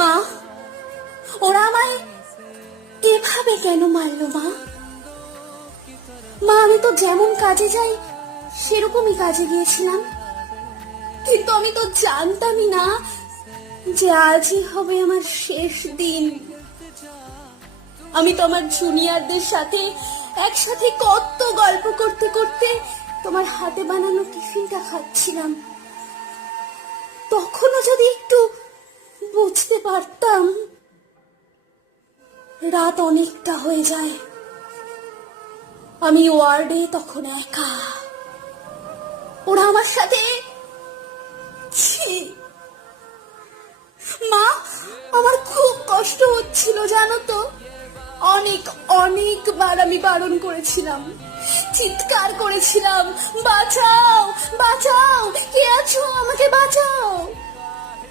মা, ওরা আমায় এভাবে কেন মারলো মা? মা, আমি তো যেমন কাজে যাই সেরকমই কাজে গিয়েছিলাম, কিন্তু আমি তো জানতামই না যে আজই হবে আমার শেষ দিন। আমি তো আমার জুনিয়রদের সাথে একসাথে কত গল্প করতে করতে তোমার হাতে বানানো টিফিনটা খাচ্ছিলাম। তখনও যদি একটু বুঝতে পারতাম। রাত অনেকটা হয়ে যায়, আমি ওয়ার্ডে তখন একা। ওরা আমার সাথে, ছি মা, আমার খুব কষ্ট হচ্ছিল জানো তো। অনেকবার আমি বারণ করেছিলাম, চিৎকার করেছিলাম, বাঁচাও বাঁচাও, কে আছো, আমাকে বাঁচাও।